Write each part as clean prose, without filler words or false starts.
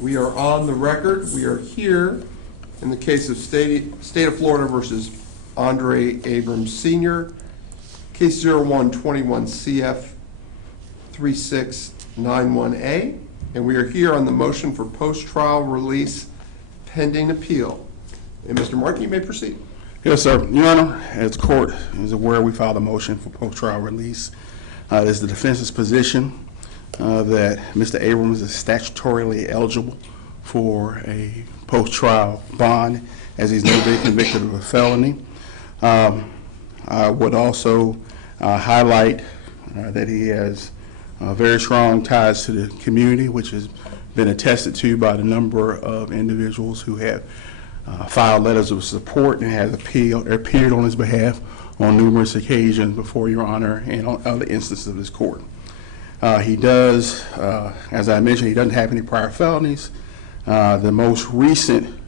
We are on the record. We are here in the case of State of Florida versus Andre Abrams Sr., case 0121 CF 3691A, and we are here on the motion for post-trial release pending appeal. And Mr. Markey, you may proceed. Yes, sir. Your Honor, as the court is aware, we filed a motion for post-trial release. It is the defense's position that Mr. Abrams is statutorily eligible for a post-trial bond as he's never been convicted of a felony. I would also highlight that he has very strong ties to the community, which has been attested to by the number of individuals who have filed letters of support and has appeared on his behalf on numerous occasions before Your Honor and on other instances of this court. He does, as I mentioned, he doesn't have any prior felonies. The most recent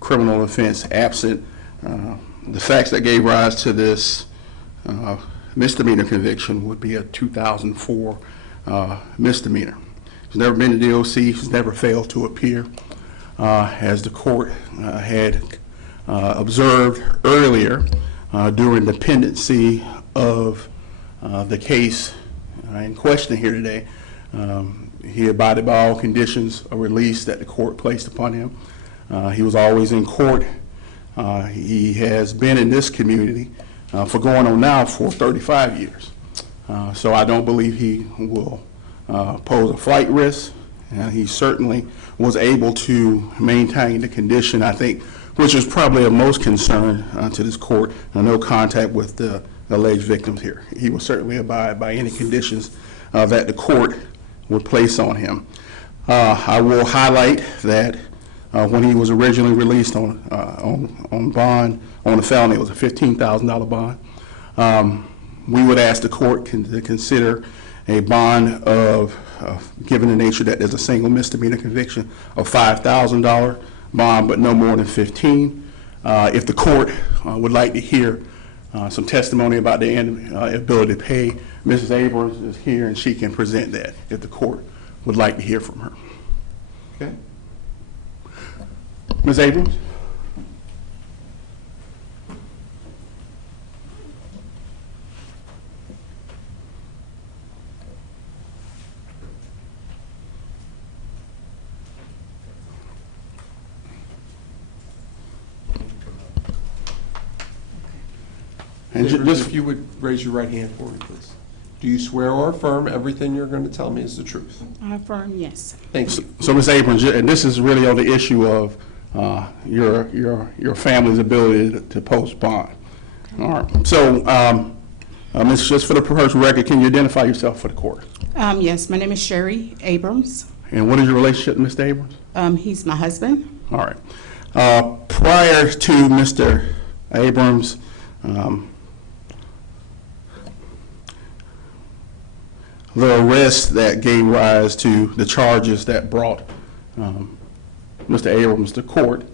criminal offense, absent the facts that gave rise to this misdemeanor conviction, would be a 2004 misdemeanor. He's never been to DOC. He's never failed to appear. As the court had observed earlier during the pendency of the case in question here today, he abided by all conditions of release that the court placed upon him. He was always in court. He has been in this community for going on now for 35 years. So I don't believe he will pose a flight risk, and he certainly was able to maintain the condition, I think, which is probably of most concern to this court, no contact with the alleged victims here. He will certainly abide by any conditions that the court would place on him. I will highlight that when he was originally released on bond, on a felony, it was a $15,000 bond. We would ask the court to consider a bond of, given the nature that there's a single misdemeanor conviction, of $5,000 bond, but no more than $15,000. If the court would like to hear some testimony about the ability to pay, Mrs. Abrams is here and she can present that if the court would like to hear from her. Okay. Ms. Abrams? And just if you would raise your right hand for me, please. Do you swear or affirm everything you're going to tell me is the truth? I affirm, yes. Thank you. So, Ms. Abrams, and this is really on the issue of your family's ability to post bond. All right. So, just for the personal record, can you identify yourself for the court? Yes, my name is Sherry Abrams. And what is your relationship to Mr. Abrams? He's my husband. All right. Prior to Mr. Abrams the arrest that gave rise to the charges that brought Mr. Abrams to court,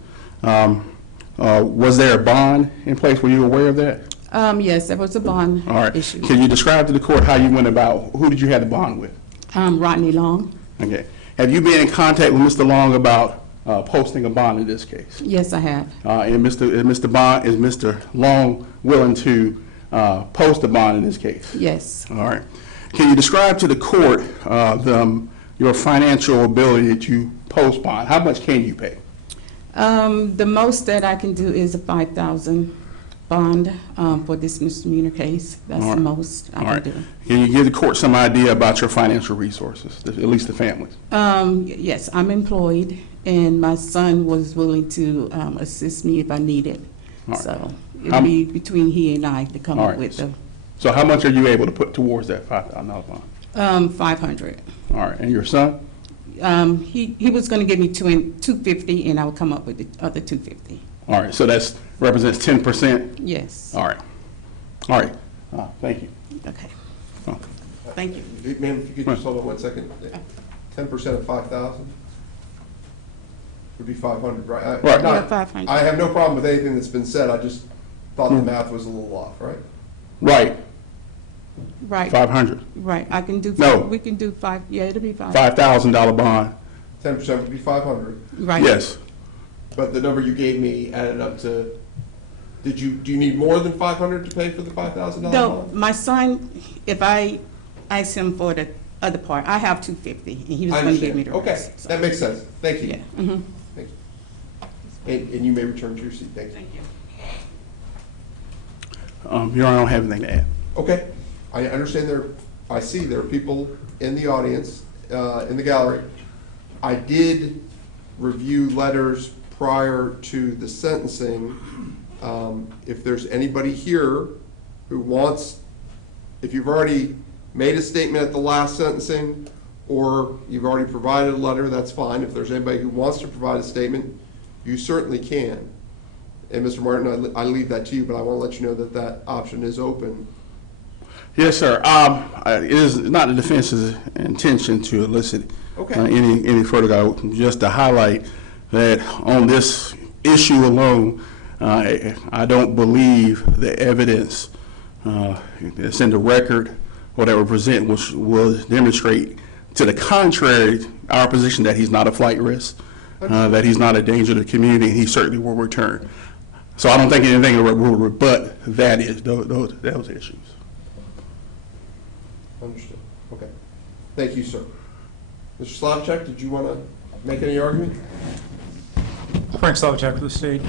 was there a bond in place? Were you aware of that? Yes, there was a bond issue. Can you describe to the court how you went about, who did you have the bond with? Rodney Long. Okay. Have you been in contact with Mr. Long about posting a bond in this case? Yes, I have. And is Mr. Long willing to post a bond in this case? Yes. All right. Can you describe to the court your financial ability to post bond? How much can you pay? The most that I can do is a $5,000 bond for this misdemeanor case. That's the most I can do. Can you give the court some idea about your financial resources, at least the families? Yes, I'm employed, and my son was willing to assist me if I needed. So it'll be between he and I to come up with the. So how much are you able to put towards that $5,000 bond? $500. All right. And your son? He was going to give me $250, and I would come up with the other $250. All right. So that represents 10%. Yes. All right. All right. Thank you. Okay. Thank you. Ma'am, if you could just hold on 1 second. 10% of 5,000 would be 500, right? Right. Yeah, 500. I have no problem with anything that's been said. I just thought the math was a little off, right? Right. Right. 500. Right. I can do. No. We can do five. Yeah, it'll be five. $5,000 bond 10% would be 500. Right? Yes. But the number you gave me added up to, do you need more than 500 to pay for the $5,000 No, bond? my son, if I ask him for the other part, I have 250, and he was I going to give me understand. the Okay, rest. that makes sense. Thank you. Yeah. Mhm. Thank you. And you may return to your seat. Thank you. Thank you. Your Honor, I don't have anything to add. Okay, I understand I see there are people in the audience, in the gallery. I did review letters prior to the sentencing. If there's anybody here who wants, if you've already made a statement at the last sentencing, or you've already provided a letter, that's fine. If there's anybody who wants to provide a statement, you certainly can. And Mr. Martin, I leave that to you, but I want to let you know that that option is open. Yes, sir. It is not the defense's intention to elicit Okay. any further. Just to highlight that on this issue alone, I don't believe the evidence that's in the record or that will present will demonstrate to the contrary our position that he's not a flight risk, that he's not a danger to the community, and he certainly will return. So I don't think anything will rebut those issues. Understood. Okay. Thank you, sir. Mr. Slavchuk, did you want to make any argument? Frank Slavchuk for the state.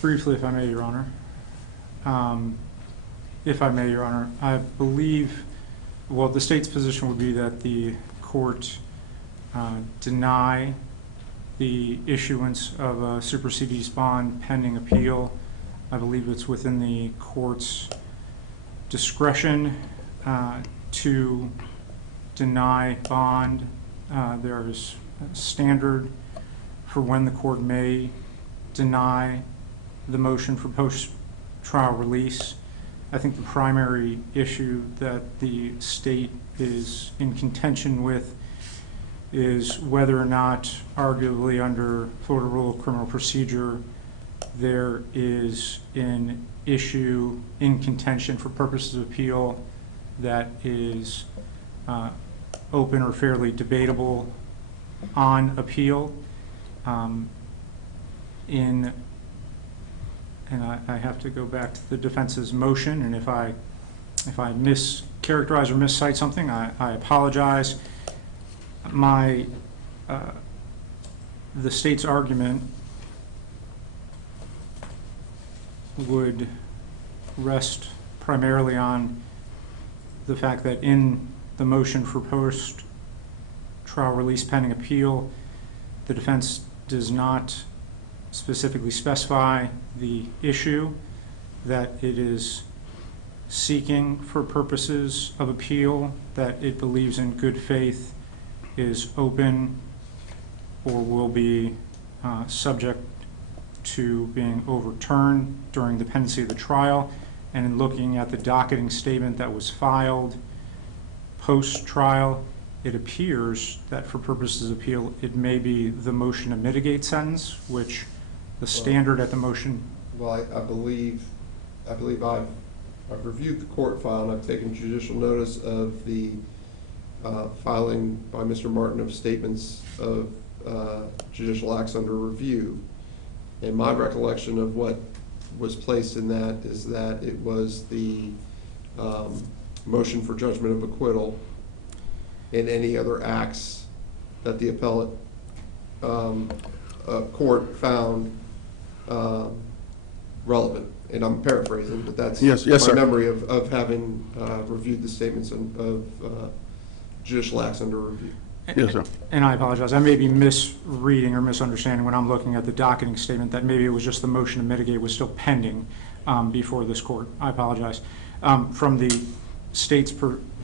Briefly, if I may, Your Honor. If I may, Your Honor, I believe, well, the state's position would be that the court deny the issuance of a supersedes bond pending appeal. I believe it's within the court's discretion to deny bond. There's a standard for when the court may deny the motion for post-trial release. I think the primary issue that the state is in contention with is whether or not, arguably under Florida Rule of Criminal Procedure, there is an issue in contention for purposes of appeal that is open or fairly debatable on appeal. And I have to go back to the defense's motion, and if I mischaracterize or miscite something, I apologize. The state's argument would rest primarily on the fact that in the motion for post-trial release pending appeal, the defense does not specifically specify the issue that it is seeking for purposes of appeal, that it believes in good faith is open or will be subject to being overturned during the pendency of the trial. And in looking at the docketing statement that was filed post-trial, it appears that for purposes of appeal, it may be the motion to mitigate sentence, which the standard at the motion. Well, I believe I've reviewed the court file, and I've taken judicial notice of the filing by Mr. Martin of statements of judicial acts under review. And my recollection of what was placed in that is that it was the motion for judgment of acquittal and any other acts that the appellate court found relevant. And I'm paraphrasing, but that's Yes, my sir. memory of having reviewed the statements of judicial acts under review. Yes, sir. And I apologize, I may be misreading or misunderstanding when I'm looking at the docketing statement, that maybe it was just the motion to mitigate was still pending before this court. I apologize. From the state's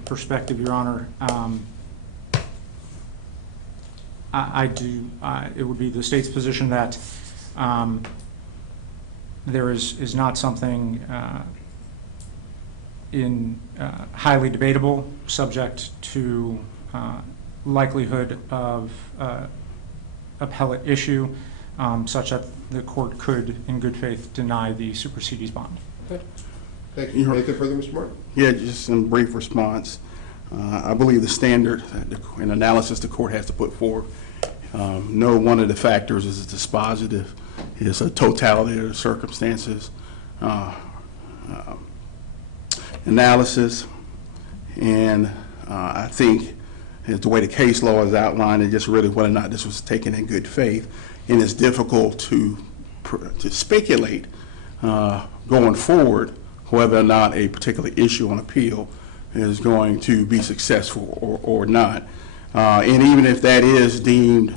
perspective, Your Honor, it would be the state's position that there is not something highly debatable, subject to likelihood of appellate issue, such that the court could, in good faith, deny the supersedes bond. Okay. Thank you. Anything further, Mr. Martin? Yeah, just some brief response. I believe the standard and analysis the court has to put forward No one of the factors is dispositive. It's a totality of the circumstances analysis, and I think the way the case law is outlined, and just really whether or not this was taken in good faith, and it's difficult to speculate going forward whether or not a particular issue on appeal is going to be successful or not. And even if that is deemed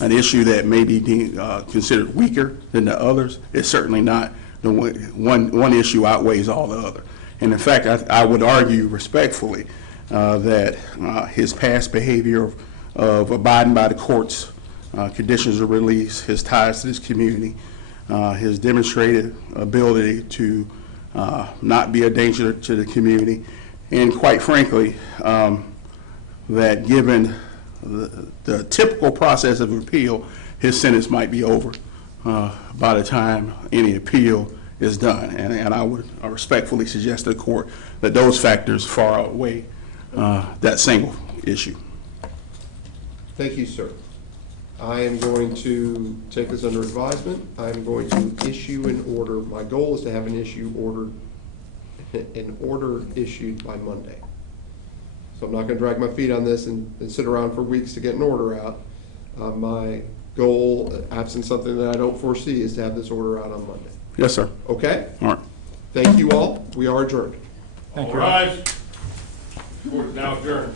an issue that may be considered weaker than the others, it's certainly not the one issue outweighs all the other. And in fact, I would argue respectfully that his past behavior of abiding by the court's conditions of release, his ties to this community, his demonstrated ability to not be a danger to the community, and quite frankly, that given the typical process of appeal, his sentence might be over by the time any appeal is done. And I would respectfully suggest to the court that those factors far outweigh that single issue. Thank you, sir. I am going to take this under advisement. I'm going to issue an order. My goal is to have an order issued by Monday. So I'm not going to drag my feet on this and sit around for weeks to get an order out. My goal, absent something that I don't foresee, is to have this order out on Monday. Yes, sir. Okay? All right. Thank you all. We are adjourned. Thank All you. rise. Court is now adjourned.